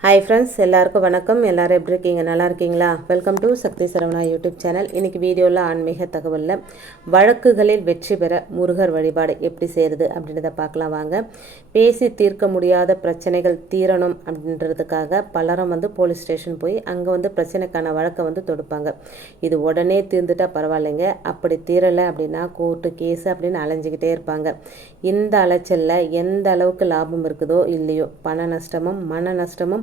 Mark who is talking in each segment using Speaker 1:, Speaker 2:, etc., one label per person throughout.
Speaker 1: hi friends எல்லாருக்கும் வணக்கம் எல்லோரும் எப்படி இருக்கீங்க நல்லா இருக்கீங்களா welcome to Sakthi Saravana YouTube channel இன்றைக்கி வீடியோவில் ஆன்மீக தகவலில் வழக்குகளில் வெற்றி பெற முருகர் வழிபாடு எப்படி செய்கிறது அப்படின்றத பார்க்கலாம் வாங்க பேசி தீர்க்க முடியாத பிரச்சனைகள் தீரணும் அப்படின்றதுக்காக பலரும் வந்து போலீஸ் ஸ்டேஷன் போய் அங்கே வந்து பிரச்சனைக்கான வழக்கை வந்து தொடுப்பாங்க இது உடனே தீர்ந்துட்டால் பரவாயில்லைங்க அப்படி தீரலை அப்படின்னா கோர்ட்டு கேஸ் அப்படின்னு அலைஞ்சிக்கிட்டே இருப்பாங்க இந்த அலைச்சலில் எந்த அளவுக்கு லாபம் இருக்குதோ இல்லையோ பண நஷ்டமும் மன நஷ்டமும்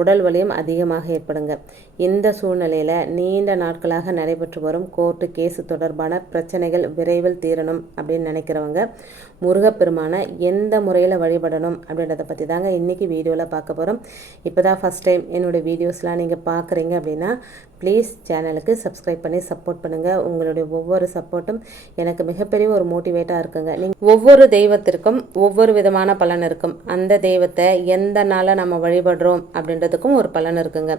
Speaker 1: உடல் வலியும் அதிகமாக ஏற்படுங்க இந்த சூழ்நிலையில் நீண்ட நாட்களாக நடைபெற்று வரும் கோர்ட்டு கேஸு தொடர்பான பிரச்சனைகள் விரைவில் தீரணும் அப்படின்னு நினைக்கிறவங்க முருகப்பெருமானை எந்த முறையில் வழிபடணும் அப்படின்றத பற்றி தாங்க இன்றைக்கி வீடியோவில் பார்க்க போகிறோம் இப்போ தான் ஃபஸ்ட் டைம் என்னுடைய வீடியோஸ்லாம் நீங்கள் பார்க்குறீங்க அப்படின்னா ப்ளீஸ் சேனலுக்கு சப்ஸ்கிரைப் பண்ணி சப்போர்ட் பண்ணுங்கள் உங்களுடைய ஒவ்வொரு சப்போர்ட்டும் எனக்கு மிகப்பெரிய ஒரு மோட்டிவேட்டாக இருக்குங்க நீங்கள் ஒவ்வொரு தெய்வத்திற்கும் ஒவ்வொரு விதமான பலன் இருக்கும் அந்த தெய்வத்தை எந்த நாளில் நம்ம வழிபடுறோம் அப்படின்ற அப்படின்றதுக்கும் ஒரு பலன் இருக்குங்க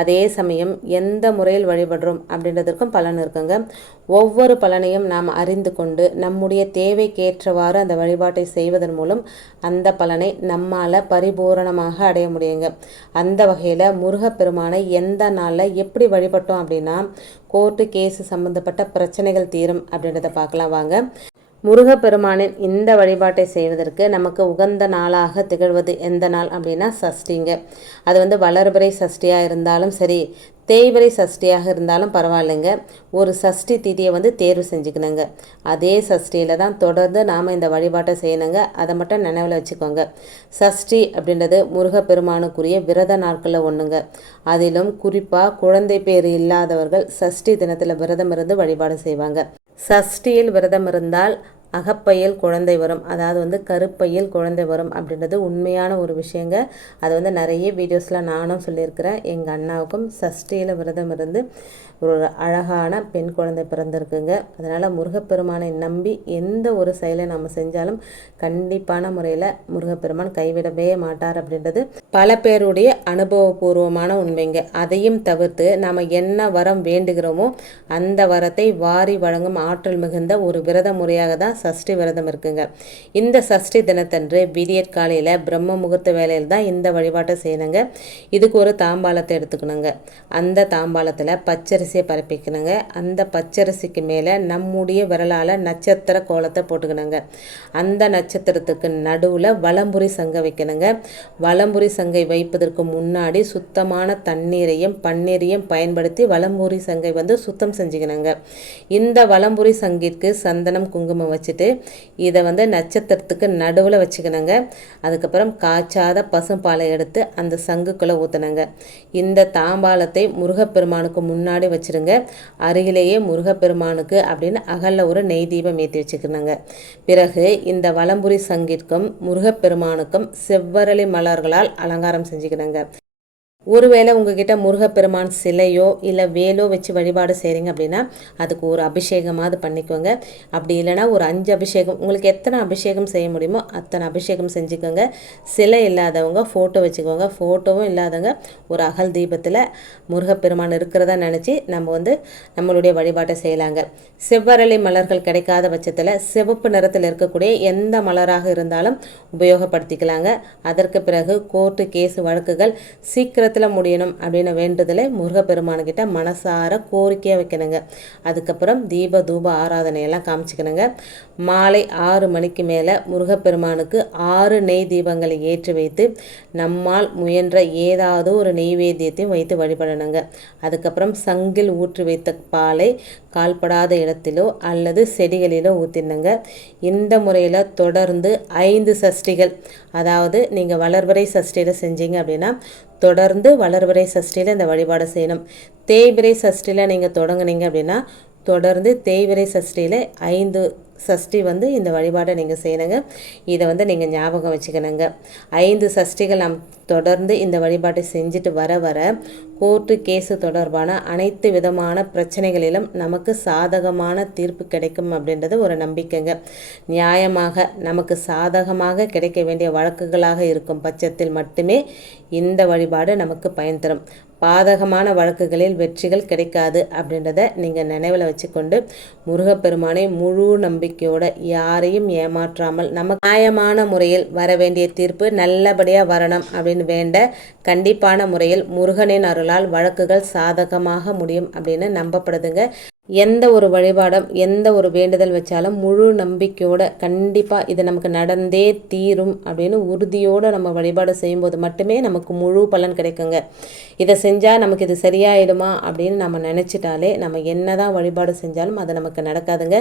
Speaker 1: அதே சமயம் எந்த முறையில் வழிபடுறோம் அப்படின்றதுக்கும் பலன் இருக்குங்க ஒவ்வொரு பலனையும் நாம் அறிந்து கொண்டு நம்முடைய தேவைக்கேற்றவாறு அந்த வழிபாட்டை செய்வதன் மூலம் அந்த பலனை நம்மால் பரிபூரணமாக அடைய முடியுங்க அந்த வகையில் முருகப்பெருமானை எந்த நாளில் எப்படி வழிபட்டோம் அப்படின்னா கோர்ட்டு கேஸு சம்மந்தப்பட்ட பிரச்சனைகள் தீரும் அப்படின்றத பார்க்கலாம் வாங்க முருகப்பெருமானின் இந்த வழிபாட்டை செய்வதற்கு நமக்கு உகந்த நாளாக திகழ்வது எந்த நாள் அப்படின்னா சஷ்டிங்க அது வந்து வளர்பிறை சஷ்டியாக இருந்தாலும் சரி தேய்வரை சஷ்டியாக இருந்தாலும் பரவாயில்லைங்க ஒரு சஷ்டி திதியை வந்து தேர்வு செஞ்சுக்கணுங்க அதே சஷ்டியில் தான் தொடர்ந்து நாம் இந்த வழிபாட்டை செய்யணுங்க அதை மட்டும் நினைவில் வச்சுக்கோங்க சஷ்டி அப்படின்றது முருகப்பெருமானுக்குரிய விரத நாட்களில் ஒன்றுங்க அதிலும் குறிப்பாக குழந்தை பேர் இல்லாதவர்கள் சஷ்டி தினத்தில் விரதம் இருந்து வழிபாடு செய்வாங்க சஷ்டியில் விரதம் இருந்தால் அகப்பையில் குழந்தை வரும் அதாவது வந்து கருப்பையில் குழந்தை வரும் அப்படின்றது உண்மையான ஒரு விஷயங்க அது வந்து நிறைய வீடியோஸில் நானும் சொல்லியிருக்கிறேன் எங்கள் அண்ணாவுக்கும் சஷ்டியில் விரதம் இருந்து ஒரு அழகான பெண் குழந்தை பிறந்திருக்குங்க அதனால் முருகப்பெருமானை நம்பி எந்த ஒரு செயலை நம்ம செஞ்சாலும் கண்டிப்பான முறையில் முருகப்பெருமான் கைவிடவே மாட்டார் அப்படின்றது பல பேருடைய அனுபவபூர்வமான உண்மைங்க அதையும் தவிர்த்து நாம் என்ன வரம் வேண்டுகிறோமோ அந்த வரத்தை வாரி வழங்கும் ஆற்றல் மிகுந்த ஒரு விரத முறையாக தான் சஷ்டி விரதம் இருக்குங்க இந்த சஷ்டி தினத்தன்று விடியற் காலையில் பிரம்ம முகூர்த்த வேலையில் தான் இந்த வழிபாட்டை செய்யணுங்க இதுக்கு ஒரு தாம்பாளத்தை எடுத்துக்கணுங்க அந்த தாம்பாளத்தில் பச்சரிசியை பரப்பிக்கணுங்க அந்த பச்சரிசிக்கு மேலே நம்முடைய விரலால் நட்சத்திர கோலத்தை போட்டுக்கணுங்க அந்த நட்சத்திரத்துக்கு நடுவில் வலம்புரி சங்கை வைக்கணுங்க வலம்புரி சங்கை வைப்பதற்கு முன்னாடி சுத்தமான தண்ணீரையும் பன்னீரையும் பயன்படுத்தி வலம்புரி சங்கை வந்து சுத்தம் செஞ்சுக்கணுங்க இந்த வலம்புரி சங்கிற்கு சந்தனம் குங்குமம் வச்சு வச்சுட்டு இதை வந்து நட்சத்திரத்துக்கு நடுவில் வச்சுக்கணுங்க அதுக்கப்புறம் காய்ச்சாத பசும்பாலை எடுத்து அந்த சங்குக்குள்ளே ஊற்றினங்க இந்த தாம்பாலத்தை முருகப்பெருமானுக்கு முன்னாடி வச்சுருங்க அருகிலேயே முருகப்பெருமானுக்கு அப்படின்னு அகலில் ஒரு நெய் தீபம் ஏற்றி வச்சுக்கணுங்க பிறகு இந்த வலம்புரி சங்கிற்கும் முருகப்பெருமானுக்கும் செவ்வரளி மலர்களால் அலங்காரம் செஞ்சுக்கணுங்க ஒருவேளை உங்ககிட்ட முருகப்பெருமான் சிலையோ இல்லை வேலோ வச்சு வழிபாடு செய்கிறீங்க அப்படின்னா அதுக்கு ஒரு அபிஷேகமாவது பண்ணிக்கோங்க அப்படி இல்லைனா ஒரு அஞ்சு அபிஷேகம் உங்களுக்கு எத்தனை அபிஷேகம் செய்ய முடியுமோ அத்தனை அபிஷேகம் செஞ்சுக்கோங்க சிலை இல்லாதவங்க ஃபோட்டோ வச்சுக்கோங்க ஃபோட்டோவும் இல்லாதவங்க ஒரு அகல் தீபத்தில் முருகப்பெருமான் இருக்கிறதா நினச்சி நம்ம வந்து நம்மளுடைய வழிபாட்டை செய்யலாங்க செவ்வரளி மலர்கள் கிடைக்காத பட்சத்தில் சிவப்பு நிறத்தில் இருக்கக்கூடிய எந்த மலராக இருந்தாலும் உபயோகப்படுத்திக்கலாங்க அதற்கு பிறகு கோர்ட்டு கேஸ் வழக்குகள் சீக்கிரம் சீக்கிரத்தில் முடியணும் அப்படின்னு வேண்டுதலை முருகப்பெருமானுக்கிட்ட மனசார கோரிக்கையாக வைக்கணுங்க அதுக்கப்புறம் தீப தூப ஆராதனையெல்லாம் காமிச்சிக்கணுங்க மாலை ஆறு மணிக்கு மேலே முருகப்பெருமானுக்கு ஆறு நெய் தீபங்களை ஏற்றி வைத்து நம்மால் முயன்ற ஏதாவது ஒரு நெய்வேத்தியத்தையும் வைத்து வழிபடணுங்க அதுக்கப்புறம் சங்கில் ஊற்றி வைத்த பாலை கால்படாத இடத்திலோ அல்லது செடிகளிலோ ஊற்றினுங்க இந்த முறையில் தொடர்ந்து ஐந்து சஷ்டிகள் அதாவது நீங்கள் வளர்வரை சஷ்டியில் செஞ்சீங்க அப்படின்னா தொடர்ந்து வளர்வரை சஷ்டியில் இந்த வழிபாடு செய்யணும் தேய்பிரை சஷ்டியில் நீங்கள் தொடங்குனீங்க அப்படின்னா தொடர்ந்து தேய்விரை சஷ்டியில் ஐந்து சஷ்டி வந்து இந்த வழிபாடை நீங்கள் செய்யணுங்க இதை வந்து நீங்கள் ஞாபகம் வச்சுக்கணுங்க ஐந்து சஷ்டிகள் நாம் தொடர்ந்து இந்த வழிபாட்டை செஞ்சுட்டு வர வர கோர்ட்டு கேஸு தொடர்பான அனைத்து விதமான பிரச்சனைகளிலும் நமக்கு சாதகமான தீர்ப்பு கிடைக்கும் அப்படின்றது ஒரு நம்பிக்கைங்க நியாயமாக நமக்கு சாதகமாக கிடைக்க வேண்டிய வழக்குகளாக இருக்கும் பட்சத்தில் மட்டுமே இந்த வழிபாடு நமக்கு பயன் தரும் பாதகமான வழக்குகளில் வெற்றிகள் கிடைக்காது அப்படின்றத நீங்கள் நினைவில் வச்சுக்கொண்டு முருகப்பெருமானை முழு நம்பிக்கையோடு யாரையும் ஏமாற்றாமல் நம்ம நியாயமான முறையில் வர வேண்டிய தீர்ப்பு நல்லபடியாக வரணும் அப்படின்னு வேண்ட கண்டிப்பான முறையில் முருகனின் அருளால் வழக்குகள் சாதகமாக முடியும் அப்படின்னு நம்பப்படுதுங்க எந்த ஒரு வழிபாடம் எந்த ஒரு வேண்டுதல் வச்சாலும் முழு நம்பிக்கையோட கண்டிப்பாக இது நமக்கு நடந்தே தீரும் அப்படின்னு உறுதியோடு நம்ம வழிபாடு செய்யும்போது மட்டுமே நமக்கு முழு பலன் கிடைக்குங்க இதை செஞ்சால் நமக்கு இது சரியாயிடுமா அப்படின்னு நம்ம நினச்சிட்டாலே நம்ம என்ன தான் வழிபாடு செஞ்சாலும் அது நமக்கு நடக்காதுங்க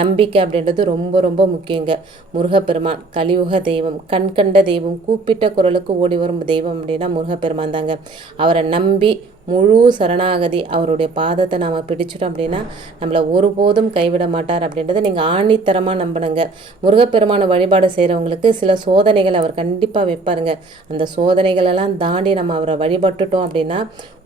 Speaker 1: நம்பிக்கை அப்படின்றது ரொம்ப ரொம்ப முக்கியங்க முருகப்பெருமான் கலியுக தெய்வம் கண்கண்ட தெய்வம் கூப்பிட்ட குரலுக்கு ஓடி வரும் தெய்வம் அப்படின்னா முருகப்பெருமான் தாங்க அவரை நம்பி முழு சரணாகதி அவருடைய பாதத்தை நாம் பிடிச்சிட்டோம் அப்படின்னா நம்மளை ஒருபோதும் கைவிட மாட்டார் அப்படின்றத நீங்கள் ஆணித்தரமாக நம்பணுங்க முருகப்பெருமான வழிபாடு செய்கிறவங்களுக்கு சில சோதனைகள் அவர் கண்டிப்பாக வைப்பாருங்க அந்த சோதனைகளெல்லாம் தாண்டி நம்ம அவரை வழிபட்டுட்டோம் அப்படின்னா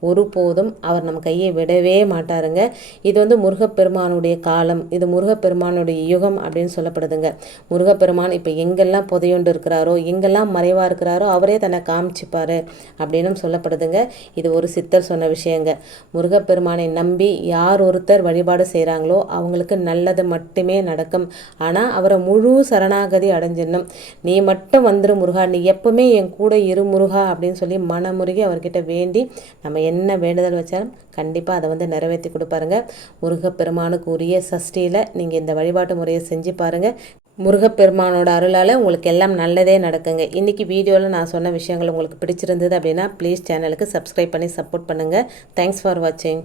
Speaker 1: ஒருபோதும் அவர் நம்ம கையை விடவே மாட்டாருங்க இது வந்து முருகப்பெருமானுடைய காலம் இது முருகப்பெருமானுடைய யுகம் அப்படின்னு சொல்லப்படுதுங்க முருகப்பெருமான் இப்போ எங்கெல்லாம் புதையொண்டு இருக்கிறாரோ எங்கெல்லாம் மறைவாக இருக்கிறாரோ அவரே தன்னை காமிச்சிப்பார் அப்படின்னும் சொல்லப்படுதுங்க இது ஒரு சித்தர் சொன்ன விஷயங்க முருகப்பெருமானை நம்பி யார் ஒருத்தர் வழிபாடு செய்கிறாங்களோ அவங்களுக்கு நல்லது மட்டுமே நடக்கும் ஆனால் அவரை முழு சரணாகதி அடைஞ்சிடணும் நீ மட்டும் வந்துடும் முருகா நீ எப்பவுமே என் கூட இரு முருகா அப்படின்னு சொல்லி மனமுருகி அவர்கிட்ட வேண்டி நம்ம என்ன வேண்டுதல் வச்சாலும் கண்டிப்பாக அதை வந்து நிறைவேற்றி கொடுப்பாருங்க முருகப்பெருமானுக்கு உரிய சஷ்டியில் நீங்கள் இந்த வழிபாட்டு முறையை செஞ்சு பாருங்கள் முருகப்பெருமானோட அருளால் உங்களுக்கு எல்லாம் நல்லதே நடக்குங்க இன்றைக்கி வீடியோவில் நான் சொன்ன விஷயங்கள் உங்களுக்கு பிடிச்சிருந்தது அப்படின்னா ப்ளீஸ் சேனலுக்கு சப்ஸ்கிரைப் பண்ணி சப்போர்ட் பண்ணுங்கள் தேங்க்ஸ் ஃபார் வாட்சிங்